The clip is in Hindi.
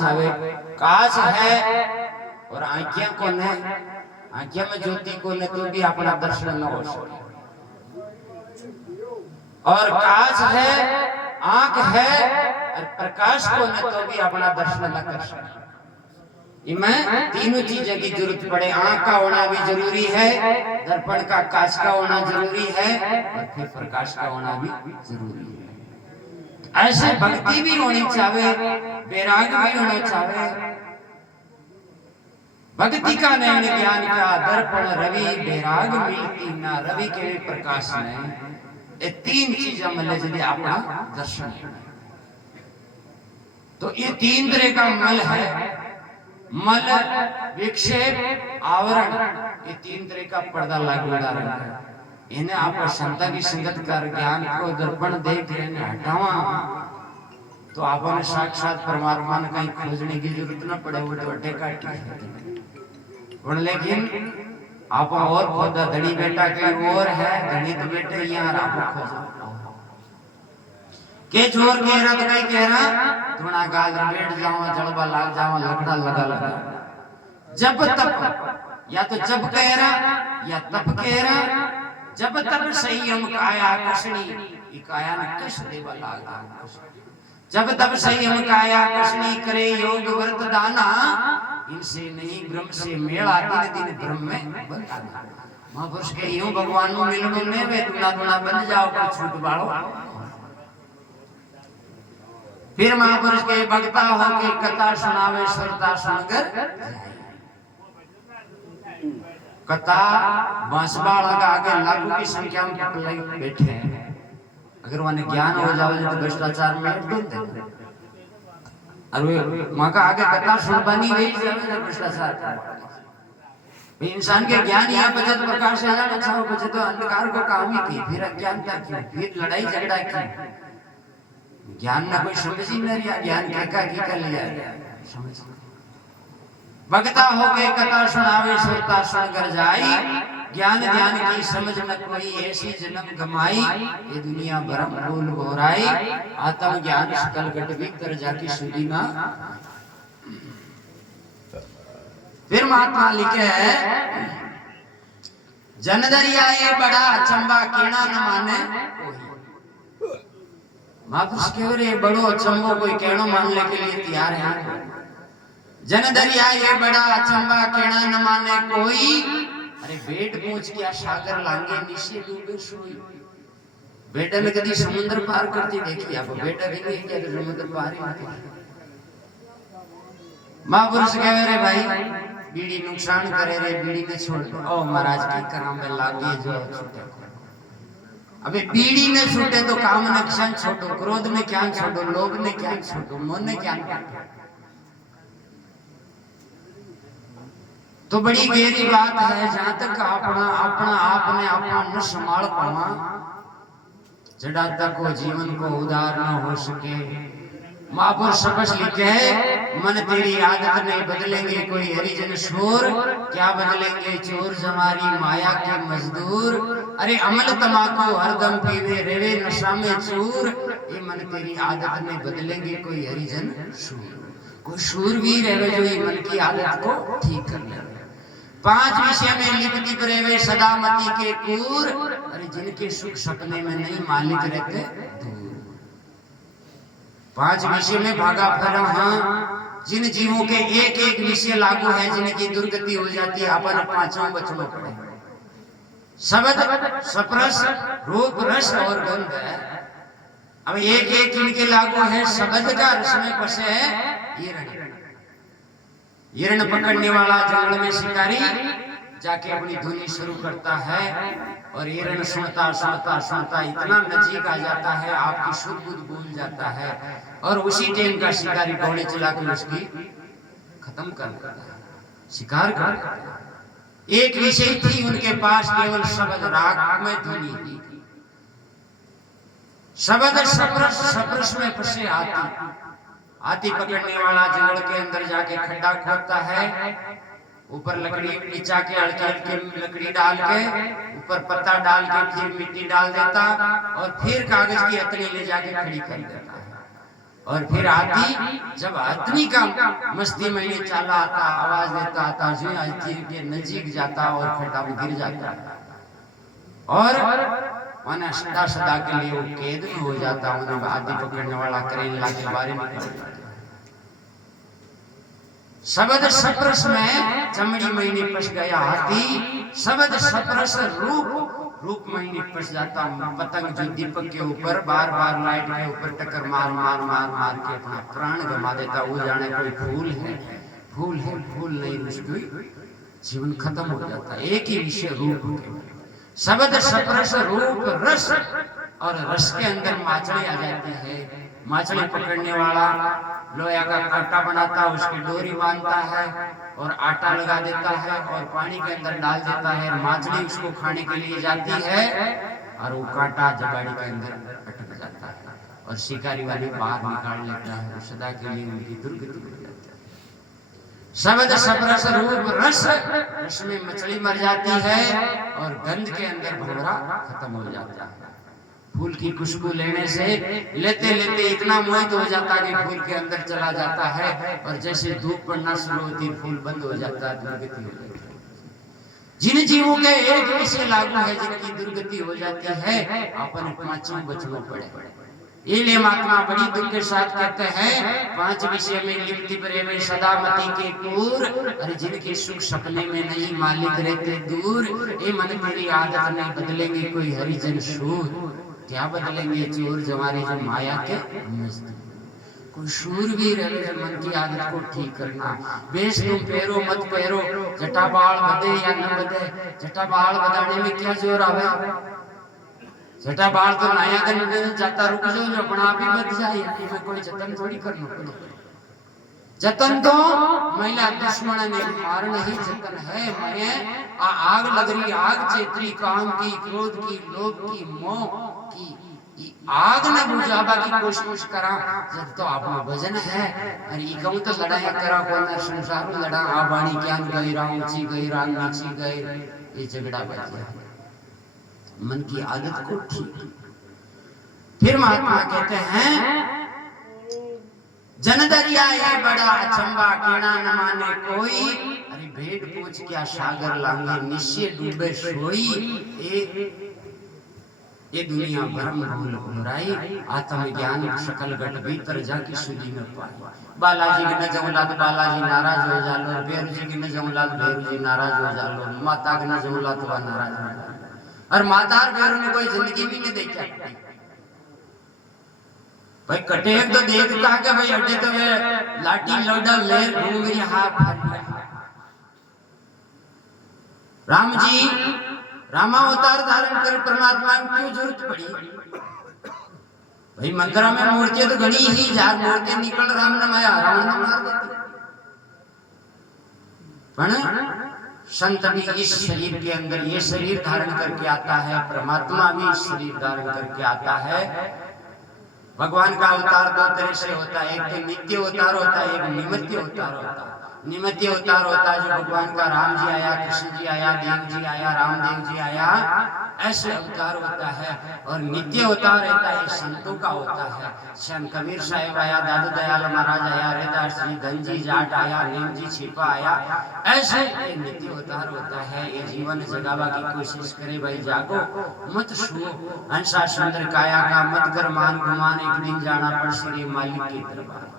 चाहे। काश है और आंखियां कौन है, आंखियां में ज्योति को न तो भी अपना दर्शन न हो सके। और काश है, आंख है और प्रकाश को न तो भी अपना दर्शन न कर सके। इनमें तीनों चीजों की जरूरत पड़े। आंख का होना भी जरूरी है, दर्पण का कांच का होना जरूरी है, और फिर प्रकाश का होना भी जरूरी है। ऐसे भक्ति भी होनी चाहिए, वैराग भी होना चाहिए। भक्ति का नयन ज्ञान का दर्पण रवि, वैराग मिलती ना रवि के प्रकाश ने। ये तीन चीजें मिले जल्दी अपना दर्शन। तो ये तीन तरह का मल है, मल, विक्षेप, आवरण। ये तीन तरह का पर्दा लागू है। इन्हें आप क्षमता की संगत कर ज्ञान को दर्पण देख इन्हें हटावा तो आपने साक्षात परमात्मा ने कहीं खोजने की जरूरत न पड़े। वो तो अटे काट है। लेकिन आप और खोदा धनी बेटा कहीं और है, धनी तो बेटे यहाँ आप खोजा के जोर कह रहा तो कहीं कह रहा थोड़ा गाल बैठ जाओ, जड़बा लाग जाओ, लकड़ा लगा लगा। जब तब या तो जब कह रहा या तब कह रहा, जब तब संयम काया कृष्णी, काया ने कष्ट देवा लागा। जब तब संयम काया कृष्णी करे योग व्रत दाना, इनसे नहीं ब्रह्म से मेला दिन दिन ब्रह्म में बंधाना। महापुरुष के यूं भगवान को मिल मिलने वे दुना दुना बन जाओ पर छूट बाड़ो। फिर महापुरुष के भक्ता हो के कथा सुनावे श्रोता सुनकर कथा बांसबाड़ा का आगे लाखों की संख्या में बैठे हैं। अगर उन्हें ज्ञान हो जाए तो भ्रष्टाचार में देते और माँ का आगे कथा सुन बनी गई भ्रष्टाचार। इंसान के ज्ञान यहाँ बचत प्रकाश से जाना चाहो बचे तो अंधकार को काम ही की, फिर अज्ञानता की, फिर लड़ाई झगड़ा की। ज्ञान ना कोई समझ ही नहीं रहा, ज्ञान क्या की कर लिया समझ। भक्ता हो के कथा सुनावे श्रोता सुनकर जाई, ज्ञान ध्यान की समझ न कोई ऐसी जन्म गमाई। ये दुनिया भरम भूल भोराई, आत्म ज्ञान सकल घट भीतर जाकी सुधी ना। फिर महात्मा लिखे है जन दरिया ये बड़ा अचंबा केना न माने। महापुरुष कह रहे बड़ो अचंबो कोई कहनो मानने के लिए तैयार है। जन दरिया ये बड़ा अचंबा केना न माने कोई। अरे बेट पूछ क्या सागर लांगे नीचे डूबे सोई। बेटा ने कभी समुद्र पार करती देखी आप? बेटा भी नहीं किया तो समुद्र पार ही नहीं। महापुरुष कह रहे भाई बीड़ी नुकसान करे रे, बीड़ी ने छोड़ दो। ओ महाराज की करम में लागे जो छूटे। अबे बीड़ी ने छूटे तो काम ने क्या छोड़ो, क्रोध ने क्या छोड़ो, लोभ ने क्या छोड़ो, मोह ने क्या छोड़ो। तो बड़ी गहरी बात है। जहां तक अपना अपना आपने अपना न संभाल पावा, जड़ा तक वो जीवन को उदार न हो सके। महापुरुष सबस लिखे है मन तेरी आदत नहीं बदलेंगे कोई हरिजन शोर, क्या बदलेंगे चोर जमारी माया के मजदूर। अरे अमल तमाकू हरदम पीवे रेवे नशा में चूर, ये मन तेरी आदत नहीं बदलेंगे कोई हरिजन शूर। कोई शूरवीर है जो ये मन की आदत को ठीक कर ले। पांच विषय में लिपटी परेवे सदा मती के कूर, अरे जिनके सुख सपने में नहीं मालिक रहते दूर। पांच विषय में भागा फरा। हाँ जिन जीवों के एक एक विषय लागू है जिनकी दुर्गति हो जाती है अपन पांचों बचनों पड़े। शब्द स्पर्श रूप रस और गंध है। अब एक एक इनके लागू है। शब्द का रस में बसे है हिरण पकड़ने वाला जंगल में शिकारी जाके अपनी धुनी शुरू करता है और हिरण सुनता सुनता सुनता इतना नजीक आ जाता है आपकी शुद्ध बुद्ध भूल जाता है और उसी टाइम का शिकारी घोड़े चलाकर उसकी खत्म कर देता है, शिकार कर देता है। एक विषय थी उनके पास केवल शब्द राग में धुनी थी। शब्द सप्रश में फंसे हाथी पकड़ने वाला जंगल के अंदर जाके खड्डा खोदता है, ऊपर लकड़ी नीचा के हल्के हल्के लकड़ी डाल के ऊपर पत्ता डाल के फिर मिट्टी डाल देता और फिर कागज की अतरी ले जाके खड़ी कर देता है। और फिर हाथी जब आदमी का मस्ती में चाला आता, आवाज देता आता, जो हाथी के नजीक जाता और खड्डा में गिर जाता और उन्हें सदा सदा के लिए वो कैद में हो जाता। उन्हें हाथी पकड़ने वाला करेन लाके बारे में शब्द सप्रस में चमड़ी महीने पस गया हाथी, शब्द सप्रस रूप महीने पस जाता। पतंग जो दीपक के ऊपर बार बार लाइट के ऊपर टक्कर मार मार मार मार के अपना प्राण गमा देता। वो जाने कोई फूल है, फूल है, फूल नहीं, उसकी जीवन खत्म हो जाता। एक ही विषय रूप, शब्द सप्रस रूप रस, और रस के अंदर माछली आ जाती है। माछली पकड़ने वाला लोहा का कांटा बनाता, उसकी डोरी बांधता है और आटा लगा देता है और पानी के अंदर डाल देता है। माछली उसको खाने के लिए जाती है और वो कांटा जगाड़ी के अंदर अटक जाता है और शिकारी वाले बाहर निकाल लेता है। सदा के लिए उनकी दुर्गति हो जाती है। शब्द सप्रस रूप रस, रस में मछली मर जाती है और गंध के अंदर भंवरा खत्म हो जाता है। फूल की खुशबू लेने से लेते लेते इतना मोहित हो जाता कि फूल के अंदर चला जाता है और जैसे धूप पड़ना शुरू होती फूल बंद हो जाता है, दुर्गति हो जाती है। जिन जीवों के एक विषय लागू है जिनकी दुर्गति हो जाती है, अपन पांचों बचनों पड़े। इसलिए महात्मा बड़ी दुख के साथ कहते हैं, पांच विषय में लिप्ति प्रेम सदा मति के कूर, अरे जिनके सुख सपने में नहीं मालिक रहते दूर। ये मन मेरी आदत नहीं बदलेंगे कोई हरिजन शूर, क्या बदलेंगे चोर जवारी जो माया के मजदूर। कोई शूरवीर है मन की आदत को ठीक करना। बेश तुम पैरो मत पैरो, जटा बाल बदे या न बदे। जटा बाल बदाने में क्या जोर आवे, जटा बाल तो नया दिन जाता, रुक जाओ जो अपना आप ही बच जाए। इसमें कोई जतन थोड़ी करना पड़े। जतन तो महिला दुश्मन ने मारना ही जतन है। मैं आग लग रही, आग चेतरी, काम की, क्रोध की, लोभ की, मोह की आग न बुझावा की कोशिश करा जब तो आपना भजन है। अरे ये कहूं तो लड़ाई करा कोई संसार लड़ा, आ बाणी ज्ञान गई राम ची गई राम नीची गई, ये झगड़ा बचा। मन की आदत को ठीक। फिर महात्मा कहते हैं, जन दरिया ये बड़ा अचंबा, केना न माने कोई। अरे भेड़ पूछ क्या सागर लांगे, निश्चय डूबे सोई। ये दुनिया भरम भूल भुराई, आत्मज्ञान सकल घट भीतर जाके सुधी न पाई। बालाजी के न जंगलात बालाजी नाराज हो जालो, बेरू जी के न जंगलात बेरू जी नाराज हो जालो, माता के न जंगलात वह नाराज हो जालो। और माता और बेरू ने कोई जिंदगी भी नहीं देखा भाई। कटे एक तो देख कहा कि भाई अड्डे तो वे लाठी लोडा ले घूम गई हाथ। राम जी रामा अवतार धारण कर परमात्मा में क्यों जरूरत पड़ी भाई। मंदिर में मूर्तियां तो घनी ही, जार मूर्ति निकल राम ने माया रावण ने मार देती। पण संत भी इस शरीर के अंदर ये शरीर धारण करके आता है, परमात्मा भी इस शरीर धारण करके आता है। भगवान का अवतार दो तरह से होता है, एक तो नित्य अवतार होता है, एक निमित्त अवतार होता है। निमित्त अवतार होता है जो भगवान का राम जी आया, कृष्ण जी आया, देव जी आया, रामदेव जी आया, ऐसे अवतार होता है। और नित्य अवतार रहता है संतों का होता है। संत कबीर साहिब आया, दादू दयाल महाराज आया, हरिदास जी, धन जी जाट आया, नीम जी छिपा आया, ऐसे ये नित्य अवतार होता है। ये जीवन जगावा की कोशिश करे भाई, जागो मत सुनो हंसा सुंदर काया का, मत कर मान गुमान, एक दिन जाना पड़ श्री मालिक के दरबार।